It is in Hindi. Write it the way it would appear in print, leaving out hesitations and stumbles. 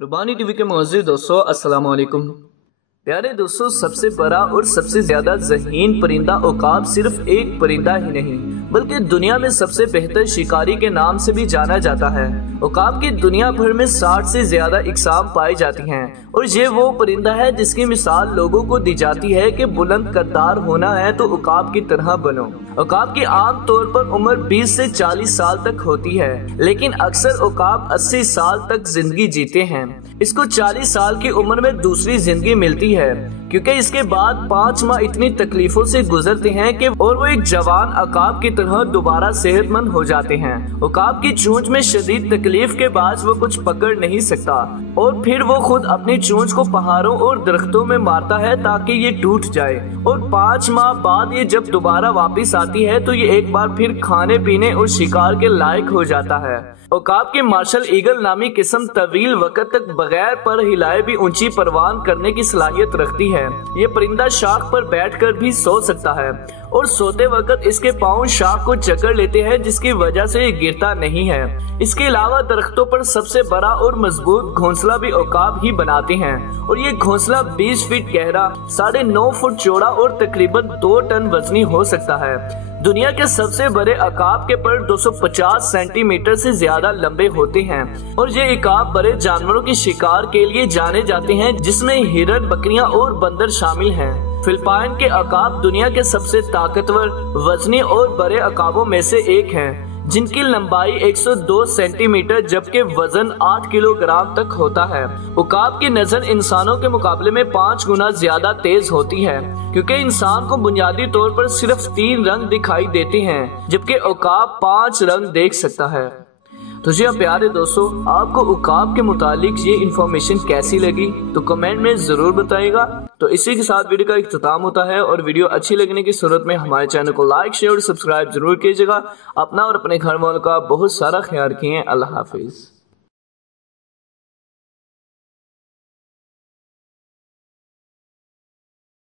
रुबानी टीवी के मौजूद दोस्तों अस्सलाम वालेकुम। प्यारे दोस्तों, सबसे बड़ा और सबसे ज्यादा ज़हीन परिंदा उकाब सिर्फ एक परिंदा ही नहीं बल्कि दुनिया में सबसे बेहतर शिकारी के नाम से भी जाना जाता है। उकाब की दुनिया भर में 60 से ज्यादा इकसाम पाई जाती हैं और ये वो परिंदा है जिसकी मिसाल लोगों को दी जाती है कि बुलंद कद्दार होना है तो उकाब की तरह बनो। उकाब की आम तौर पर उम्र 20 से 40 साल तक होती है, लेकिन अक्सर उकाब 80 साल तक जिंदगी जीते हैं। इसको 40 साल की उम्र में दूसरी जिंदगी मिलती है क्योंकि इसके बाद 5 माह इतनी तकलीफों से गुजरते हैं कि और वो एक जवान उकाब की तरह दोबारा सेहतमंद हो जाते हैं। उकाब की चोंच में शदीद तकलीफ के बाद वो कुछ पकड़ नहीं सकता और फिर वो खुद अपनी चोंच को पहाड़ों और दरख्तों में मारता है ताकि ये टूट जाए और 5 माह बाद ये जब दोबारा वापस आती है तो ये एक बार फिर खाने पीने और शिकार के लायक हो जाता है। उकाब की मार्शल ईगल नामी किस्म तवील वक्त तक बगैर पर हिलाए भी ऊंची परवान करने की सलाहियत रखती है। ये परिंदा शाख पर बैठकर भी सो सकता है और सोते वक्त इसके पाँव शाख को जकड़ लेते हैं जिसकी वजह से ये गिरता नहीं है। इसके अलावा दरख्तों पर सबसे बड़ा और मजबूत घोंसला भी उकाब ही बनाते हैं और ये घोंसला 20 फीट गहरा, 9.5 फुट चौड़ा और तकरीबन 2 टन वजनी हो सकता है। दुनिया के सबसे बड़े उकाब के पर 250 सेंटीमीटर से ज्यादा लंबे होते हैं और ये उकाब बड़े जानवरों के शिकार के लिए जाने जाते हैं जिसमें हिरन, बकरियां और बंदर शामिल हैं। फिलिपाइन के उकाब दुनिया के सबसे ताकतवर, वजनी और बड़े उकाबों में से एक हैं जिनकी लंबाई 102 सेंटीमीटर जबकि वजन 8 किलोग्राम तक होता है। उकाब की नजर इंसानों के मुकाबले में 5 गुना ज्यादा तेज होती है क्योंकि इंसान को बुनियादी तौर पर सिर्फ 3 रंग दिखाई देते हैं जबकि उकाब 5 रंग देख सकता है। तो जी प्यारे दोस्तों, आपको उकाब के मुतालिक ये इन्फॉर्मेशन कैसी लगी तो कमेंट में जरूर बताइएगा। तो इसी के साथ वीडियो का इख्तिताम होता है और वीडियो अच्छी लगने की सूरत में हमारे चैनल को लाइक, शेयर और सब्सक्राइब जरूर कीजिएगा। अपना और अपने घर वालों का बहुत सारा ख्याल रखिए। अल्लाह हाफिज।